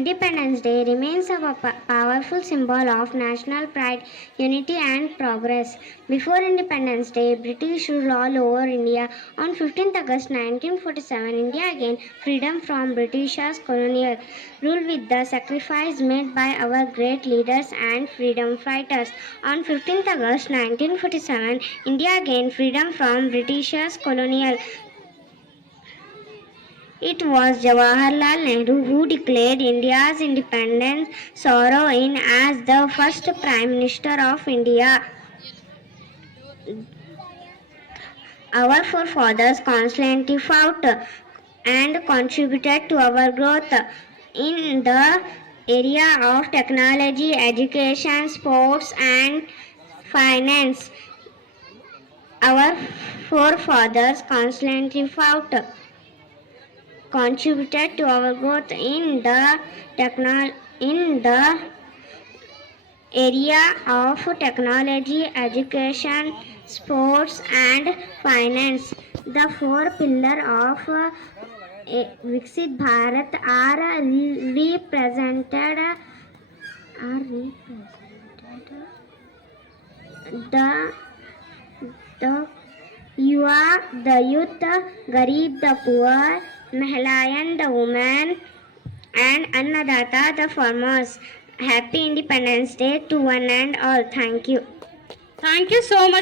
Independence Day remains a powerful symbol of national pride, unity, and progress. Before Independence Day, British ruled all over India. On 15th August 1947, India gained freedom from British's colonial rule with the sacrifice made by our great leaders and freedom fighters. On 15th August 1947, India gained freedom from British's colonial. It was Jawaharlal Nehru who declared India's independence, sorrow in as the first Prime Minister of India. Our forefathers constantly fought and contributed to our growth in the area of technology, education, sports, and finance. Our forefathers constantly fought contributed to our growth in the area of technology, education, sports, and finance. The four pillars of Viksit Bharat are represented. The Yuva, the youth, Garib, the poor, Mahilayan, the women, and Annadata, the farmers. Happy Independence Day to one and all. Thank you. Thank you so much.